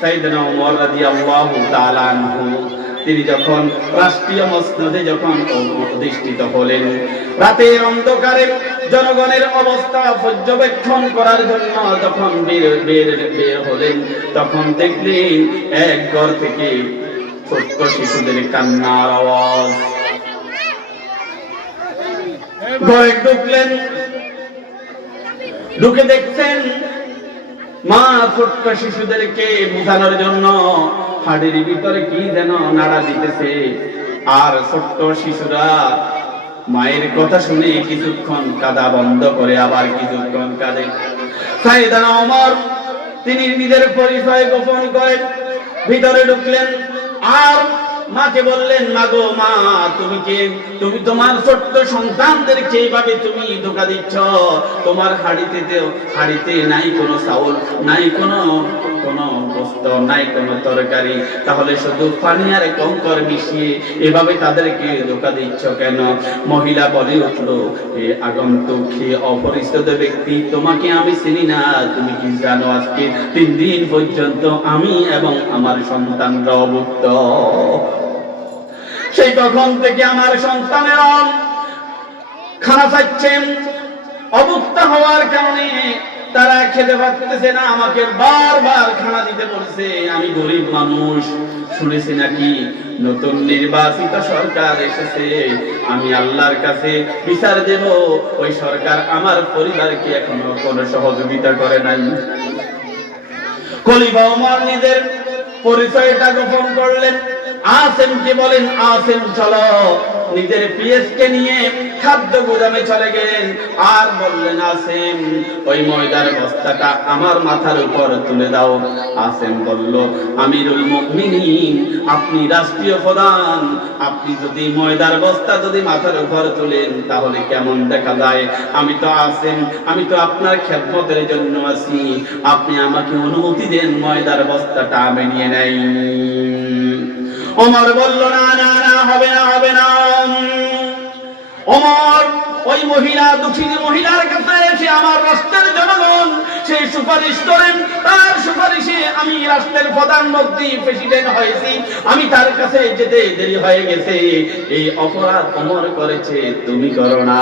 সাইয়েদনা ওমর রাদিয়াল্লাহু তাআলা আনহু তিনি যখন রাষ্ট্রীয় মসনদে যখন অধিষ্ঠিত হলেন, রাতের অন্ধকারে জনগণের অবস্থা পর্যবেক্ষণ করার জন্য যখন বের হলেন, তখন দেখলেন এক ঘর থেকে ছোট্ট শিশুদের কান্নার আওয়াজ। ঘরে ঢুকলেন, ঢুকে দেখছেন মা ছোট্ট শিশুদেরকে বোঝানোর জন্য হাড়ির ভিতরে কি যেন নাড়া দিতেছে, আর ছোট্ট শিশুরা মায়ের কথা শুনে কিছুক্ষণ কাঁদা বন্ধ করে আবার কিছুক্ষণ কাঁদে। সাইয়েদনা ওমর তিনি নিজের পরিচয় গোপন করেন, ভিতরে ঢুকলেন আর মাকে বললেন, মাগো মা, তুমি কে? তুমি তোমার ছোট্ট সন্তানদেরকে এইভাবে তুমি ধোঁকা দিচ্ছ। তোমার হাড়িতে নাই কোনো চাউল, নাই কোনো গোশত, নাই কোনো তরকারি, তাহলে শুধু পানি আর কঙ্কর মিশিয়ে এভাবে তাদেরকে ধোঁকা দিচ্ছ কেন? মহিলা বলে উঠল, হে আগন্তুক, হে অপরিচিত ব্যক্তি, তোমাকে আমি চিনি না। তুমি কি জানো আজকে 3 দিন পর্যন্ত আমি এবং আমার সন্তানরা অভুক্ত। সেই তখন থেকে আমার সন্তানেরা খানা পাচ্ছেন, অভুক্ত হওয়ার কারণে তারা খেতে পারতেছে না, আমাকে বারবার খানা দিতে বলছে। আমি গরিব মানুষ, শুনেছি নাকি নতুন নির্বাচিত সরকার এসেছে, আমি আল্লাহর কাছে বিচার দেব, ওই সরকার আমার পরিবারকে এখনো কোনো সহযোগিতা করে নাই। খলিফা ওমর নিজের পরিচয়টা গোপন করলেন। আসেমকে বলেন, আসেম চলো। নিজের পিএসকে নিয়ে খাদ্য গোদামে চলে গেলেন আর বললেন, আসেম ওই ময়দার বস্তাটা আমার মাথার উপর তুলে দাও। আসেম বলল, আমিরুল মুমিনিন, আপনি রাষ্ট্রীয় প্রধান, আপনি যদি ময়দার বস্তা যদি মাথার উপর তুলেন তাহলে কেমন দেখা যায়? আমি তো আসেম, আমি তো আপনার খেদমতের জন্য আছি, আপনি আমাকে অনুমতি দেন ময়দার বস্তাটা আমি নিয়ে নেই। ওমর বলল, না না না, হবে না, হবে না। ওমর ওই মহিলা, দুঃখিনী মহিলার কাছে এসে আমার রাষ্ট্রের জনগণ সেই সুপারিশ করেন, তার সুপারিশে আমি রাষ্ট্রের প্রধানমন্ত্রী প্রেসিডেন্ট হয়েছি, আমি তার কাছে যেতে দেরি হয়ে গেছে। এই অপরাধ ওমর করেছে, তুমি করো না।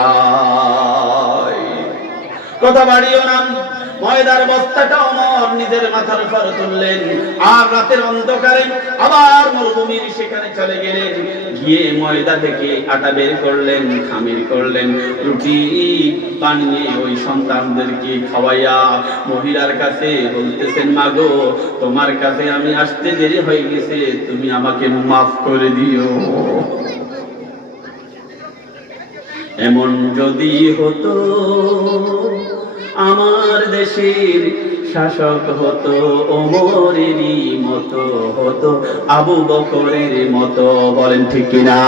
কথা বাড়িও না। ময়দার বস্তাটা ওমর নিজের মাথার উপর তুললেন আর রাতের অন্ধকারে আবার মরুভূমির সেখানে চলে গেলেন। গিয়ে ময়দা থেকে আটা বের করলেন, খামির করলেন, রুটি বানিয়ে ওই সন্তানদেরকে খাওয়াইয়া মহিলার কাছে বলতেছেন, মাগো, তোমার কাছে আমি আসতে দেরি হয়ে গেছে, তুমি আমাকে মাফ করে দিও। এমন যদি হতো আমার দেশের শাসক হতো ওমরেরই মতো, হতো আবু বকরের মতো, বলেন ঠিক কিনা?